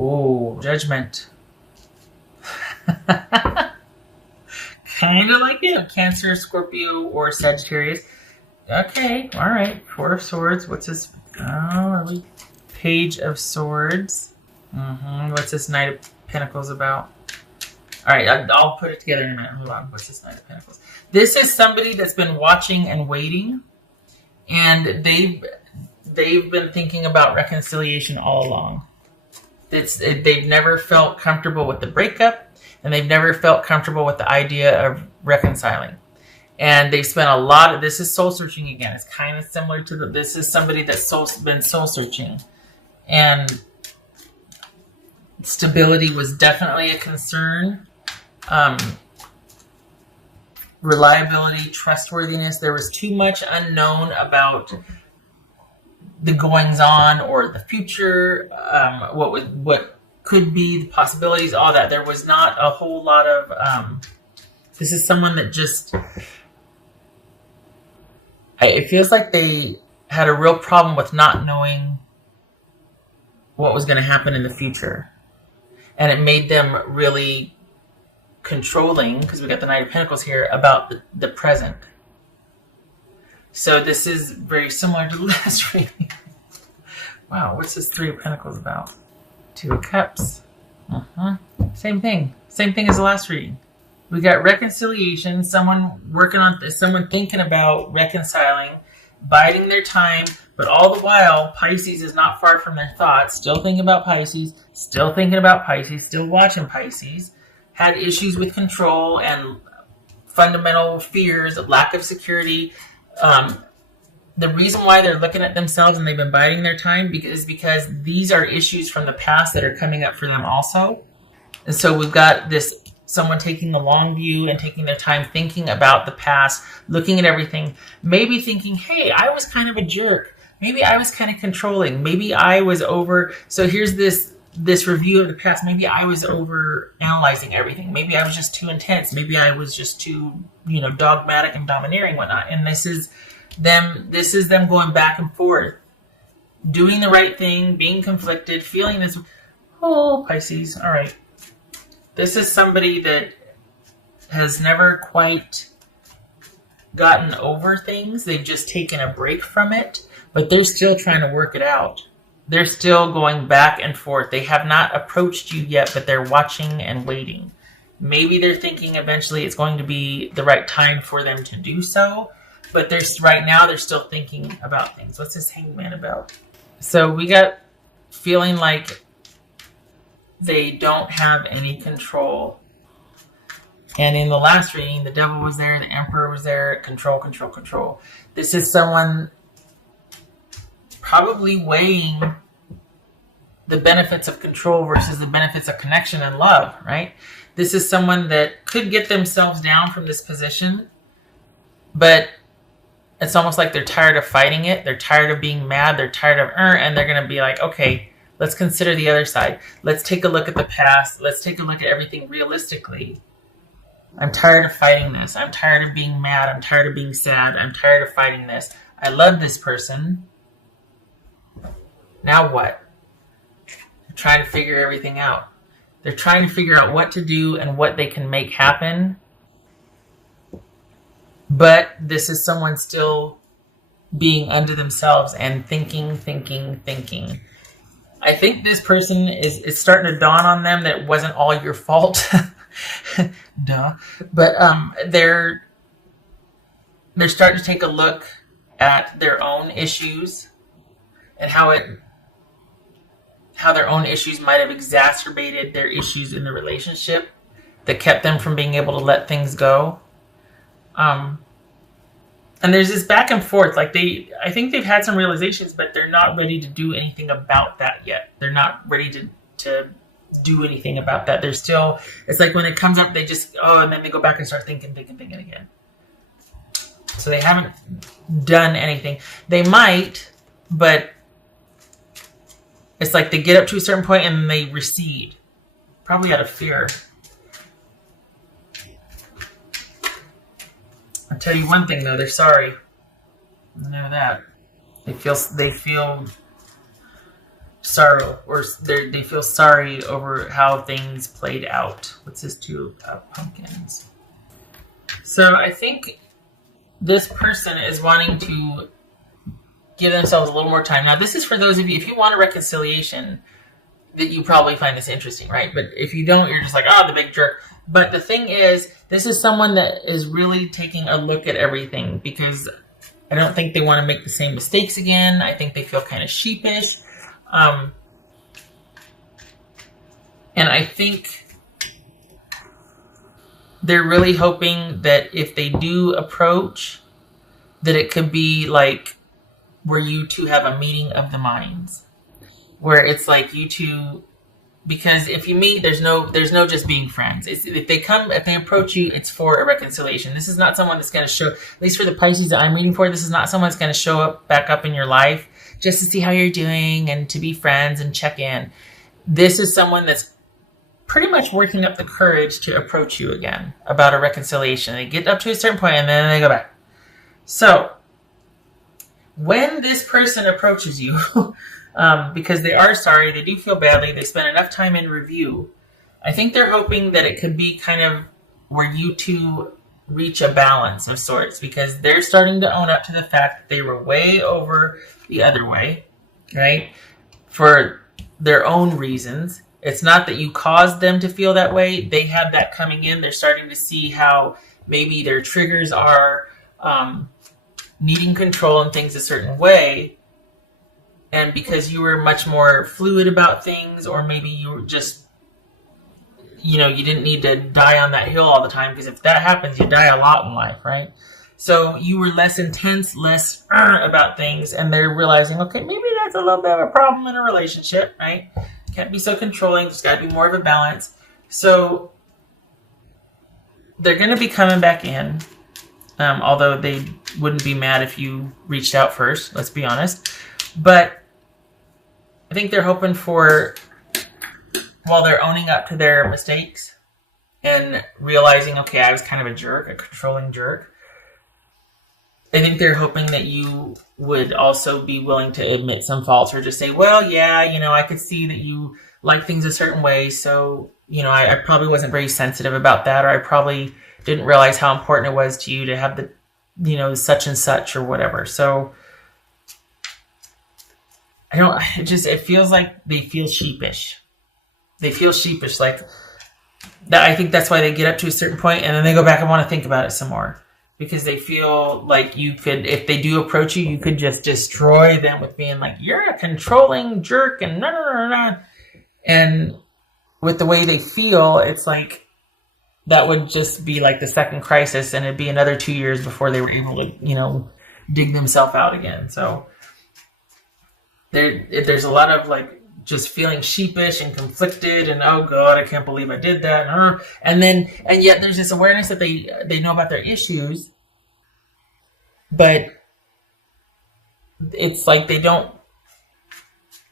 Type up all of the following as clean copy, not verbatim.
Oh, Judgment. Kind of like it. Cancer, Scorpio, or Sagittarius. Okay, all right. Four of Swords. What's this? Oh, Page of Swords. What's this Knight of Pentacles about? All right, I'll put it together in a minute. Hold on. What's this Knight of Pentacles? This is somebody that's been watching and waiting, and they've been thinking about reconciliation all along. They've never felt comfortable with the breakup, and they've never felt comfortable with the idea of reconciling. And they spent a lot of, this is soul searching again. It's kind of similar to this is somebody that's been soul searching. And stability was definitely a concern. Reliability, trustworthiness. There was too much unknown about the goings on or the future, what could be, the possibilities, all that. There was not a whole lot of, this is someone that just, it feels like they had a real problem with not knowing what was going to happen in the future. And it made them really controlling, because we got the Knight of Pentacles here, about the present. So this is very similar to the last reading. Wow, what's this Three of Pentacles about? Two of Cups. Same thing. Same thing as the last reading. We got reconciliation, someone working on this, someone thinking about reconciling, biding their time, but all the while, Pisces is not far from their thoughts, still thinking about Pisces, still thinking about Pisces, still watching Pisces, had issues with control and fundamental fears, lack of security. The reason why they're looking at themselves and they've been biding their time is because these are issues from the past that are coming up for them also. And so we've got this someone taking the long view and taking their time thinking about the past, looking at everything, maybe thinking, hey, I was kind of a jerk. Maybe I was kind of controlling. Maybe I was over. So here's this review of the past. Maybe I was over analyzing everything. Maybe I was just too intense. Maybe I was just too, dogmatic and domineering, whatnot. And this is them going back and forth, doing the right thing, being conflicted, feeling this. Oh, Pisces. All right. This is somebody that has never quite gotten over things. They've just taken a break from it, but they're still trying to work it out. They're still going back and forth. They have not approached you yet, but they're watching and waiting. Maybe they're thinking eventually it's going to be the right time for them to do so, but right now they're still thinking about things. What's this Hangman about? So we got feeling like they don't have any control. And in the last reading, the Devil was there, the Emperor was there. Control, control, control. This is someone probably weighing the benefits of control versus the benefits of connection and love, right? This is someone that could get themselves down from this position, but it's almost like they're tired of fighting it. They're tired of being mad. They're tired of, and they're going to be like, okay, let's consider the other side. Let's take a look at the past. Let's take a look at everything realistically. I'm tired of fighting this. I'm tired of being mad. I'm tired of being sad. I'm tired of fighting this. I love this person. Now what? They're trying to figure everything out. They're trying to figure out what to do and what they can make happen. But this is someone still being unto themselves and thinking. I think this person is starting to dawn on them that it wasn't all your fault. Duh. But they're starting to take a look at their own issues and how their own issues might have exacerbated their issues in the relationship that kept them from being able to let things go. And there's this back and forth. Like I think they've had some realizations, but they're not ready to do anything about that yet. They're not ready to do anything about that. They're still, it's like when it comes up, they just, and then they go back and start thinking again. So they haven't done anything. They might, but it's like they get up to a certain point and they recede. Probably out of fear. I'll tell you one thing though, they're sorry. I know that. They feel sorrow, or they feel sorry over how things played out. What's this 2 of pumpkins? So I think this person is wanting to give themselves a little more time. Now, this is for those of you, if you want a reconciliation, that you probably find this interesting, right? But if you don't, you're just like, oh, the big jerk. But the thing is, this is someone that is really taking a look at everything, because I don't think they want to make the same mistakes again. I think they feel kind of sheepish. And I think they're really hoping that if they do approach, that it could be like where you two have a meeting of the minds, where it's like you two, because if you meet, there's no just being friends. If they approach you, it's for a reconciliation. This is not someone that's going to show, at least for the Pisces that I'm reading for, this is not someone that's going to show up back up in your life just to see how you're doing and to be friends and check in. This is someone that's pretty much working up the courage to approach you again about a reconciliation. They get up to a certain point and then they go back. So when this person approaches you, because they are sorry, they do feel badly, they spent enough time in review, I think they're hoping that it could be kind of where you two reach a balance of sorts, because they're starting to own up to the fact that they were way over the other way, right? For their own reasons. It's not that you caused them to feel that way. They have that coming in. They're starting to see how maybe their triggers are needing control and things a certain way. And because you were much more fluid about things, or maybe you were just, you didn't need to die on that hill all the time, because if that happens, you die a lot in life, right? So you were less intense, less about things, and they're realizing, okay, maybe that's a little bit of a problem in a relationship, right? Can't be so controlling. There's got to be more of a balance. So they're going to be coming back in, although they wouldn't be mad if you reached out first, let's be honest. But I think they're hoping for, while they're owning up to their mistakes and realizing, okay, I was kind of a jerk, a controlling jerk, I think they're hoping that you would also be willing to admit some faults, or just say, well, yeah, I could see that you like things a certain way, so, I probably wasn't very sensitive about that, or I probably didn't realize how important it was to you to have the, such and such or whatever. So it feels like they feel sheepish. They feel sheepish, like that. I think that's why they get up to a certain point and then they go back and want to think about it some more. Because they feel like you could, if they do approach you, you could just destroy them with being like, you're a controlling jerk and no, no, no, no. And with the way they feel, it's like that would just be like the second crisis, and it'd be another 2 years before they were able to, dig themselves out again. So there's a lot of like just feeling sheepish and conflicted, and oh God, I can't believe I did that. And yet there's this awareness that they know about their issues, but it's like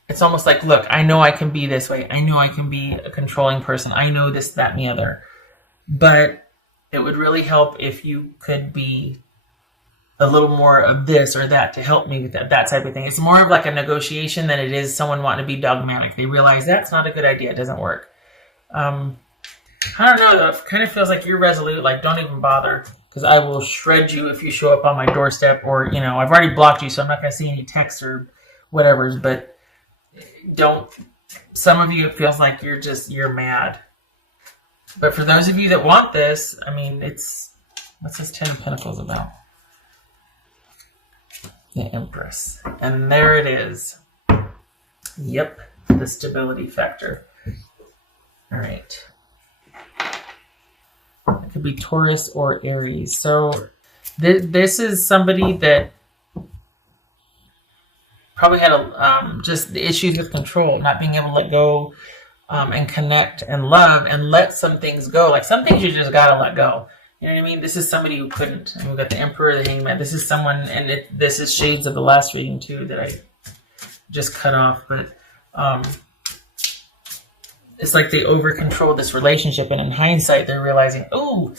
it's almost like, look, I know I can be this way. I know I can be a controlling person. I know this, that, and the other. But it would really help if you could be a little more of this or that to help me with that type of thing. It's more of like a negotiation than it is someone wanting to be dogmatic. They realize that's not a good idea. It doesn't work. I don't know, though. It kind of feels like you're resolute. Like, don't even bother, because I will shred you if you show up on my doorstep, or, I've already blocked you, so I'm not going to see any texts or whatever. But some of you, it feels like you're mad. But for those of you that want this, what's this 10 of Pentacles about? The Empress. And there it is. Yep, the stability factor. All right. It could be Taurus or Aries. So this is somebody that probably had just issues with control, not being able to let go and connect and love and let some things go. Like some things you just got to let go. You know what I mean? This is somebody who couldn't. And we've got the Emperor, the Hangman. This is someone, and this is shades of the last reading too that I just cut off. But it's like they over-control this relationship, and in hindsight, they're realizing, oh,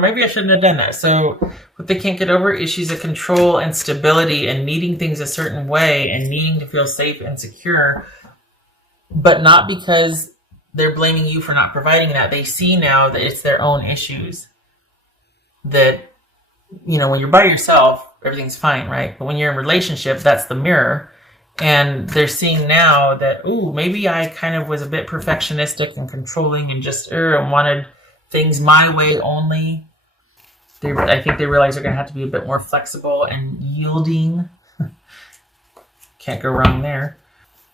maybe I shouldn't have done that. So what they can't get over, issues of control and stability and needing things a certain way and needing to feel safe and secure, but not because they're blaming you for not providing that. They see now that it's their own issues. That, when you're by yourself, everything's fine, right? But when you're in a relationship, that's the mirror. And they're seeing now that, maybe I kind of was a bit perfectionistic and controlling and just and wanted things my way only. I think they realize they're going to have to be a bit more flexible and yielding. Can't go wrong there.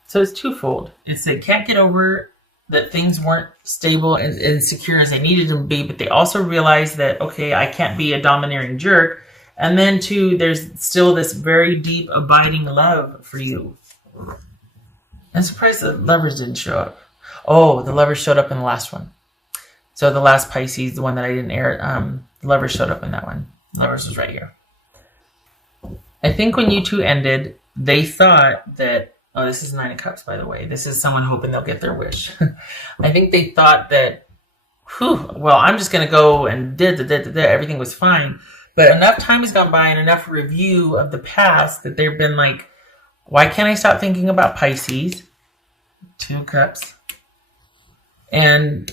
So it's twofold. It's they can't get over that things weren't stable and secure as they needed them to be, but they also realize that, okay, I can't be a domineering jerk. And then, two, there's still this very deep, abiding love for you. I'm surprised the Lovers didn't show up. Oh, the Lovers showed up in the last one. So the last Pisces, the one that I didn't air, the Lovers showed up in that one. Lovers was right here. I think when you two ended, they thought that, this is 9 of Cups, by the way. This is someone hoping they'll get their wish. I think they thought that, I'm just going to go and everything was fine. But enough time has gone by and enough review of the past that they've been like, why can't I stop thinking about Pisces? 2 of Cups. And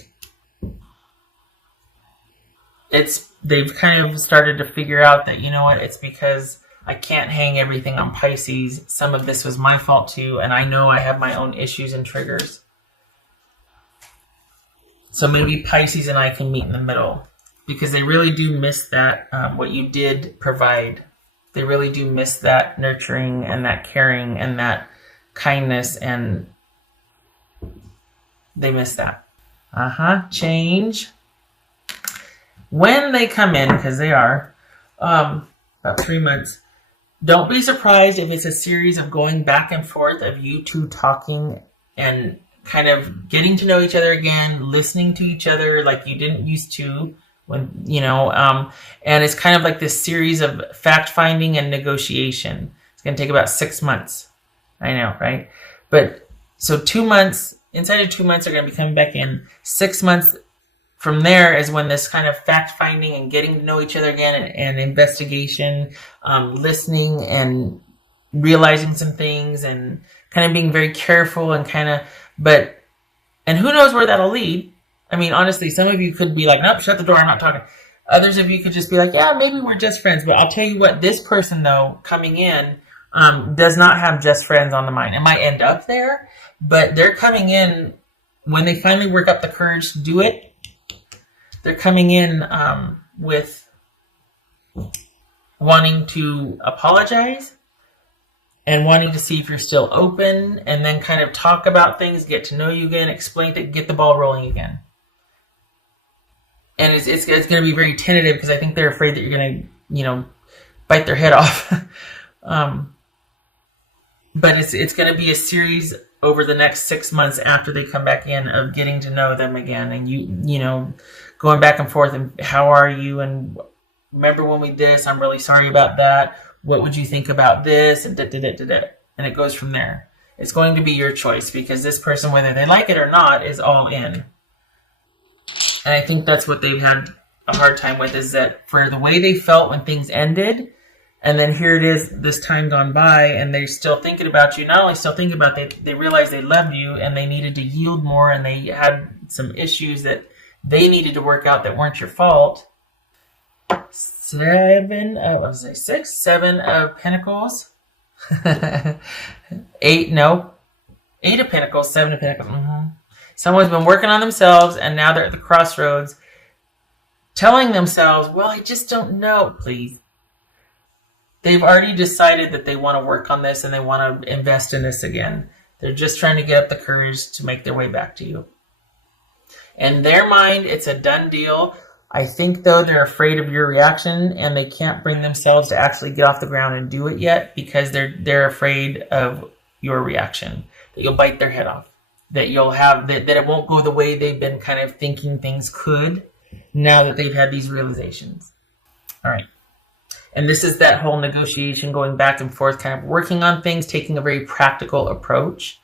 they've kind of started to figure out that, it's because I can't hang everything on Pisces. Some of this was my fault too, and I know I have my own issues and triggers. So maybe Pisces and I can meet in the middle, because they really do miss that, what you did provide. They really do miss that nurturing and that caring and that kindness, and they miss that. Change. When they come in, because they are, about 3 months, don't be surprised if it's a series of going back and forth of you two talking and kind of getting to know each other again, listening to each other like you didn't used to, and it's kind of like this series of fact-finding and negotiation. It's going to take about 6 months. I know, right? But so 2 months, inside of 2 months, they're going to be coming back in. 6 months from there is when this kind of fact-finding and getting to know each other again and investigation, listening and realizing some things and kind of being very careful and and who knows where that'll lead. I mean, honestly, some of you could be like, nope, shut the door, I'm not talking. Others of you could just be like, yeah, maybe we're just friends. But I'll tell you what, this person, though, coming in, does not have just friends on the mind. It might end up there, but they're coming in, when they finally work up the courage to do it, they're coming in with wanting to apologize and wanting to see if you're still open, and then kind of talk about things, get to know you again, explain it, get the ball rolling again. And it's going to be very tentative, because I think they're afraid that you're going to, bite their head off. But it's going to be a series over the next 6 months after they come back in of getting to know them again, and you going back and forth, and how are you, and remember when we did this, I'm really sorry about that, what would you think about this, and and it goes from there. It's going to be your choice, because this person, whether they like it or not, is all in. And I think that's what they've had a hard time with, is that for the way they felt when things ended, and then here it is, this time gone by, and they're still thinking about you. Not only still thinking about it, they realized they loved you, and they needed to yield more, and they had some issues that they needed to work out that weren't your fault. 7 of Pentacles. 8 of Pentacles, 7 of Pentacles. Someone's been working on themselves, and now they're at the crossroads, telling themselves, well, I just don't know, please. They've already decided that they want to work on this and they want to invest in this again. They're just trying to get up the courage to make their way back to you. In their mind, it's a done deal. I think, though, they're afraid of your reaction, and they can't bring themselves to actually get off the ground and do it yet, because they're afraid of your reaction, that you'll bite their head off, that you'll have that it won't go the way they've been kind of thinking things could, now that they've had these realizations. All right. And this is that whole negotiation, going back and forth, kind of working on things, taking a very practical approach.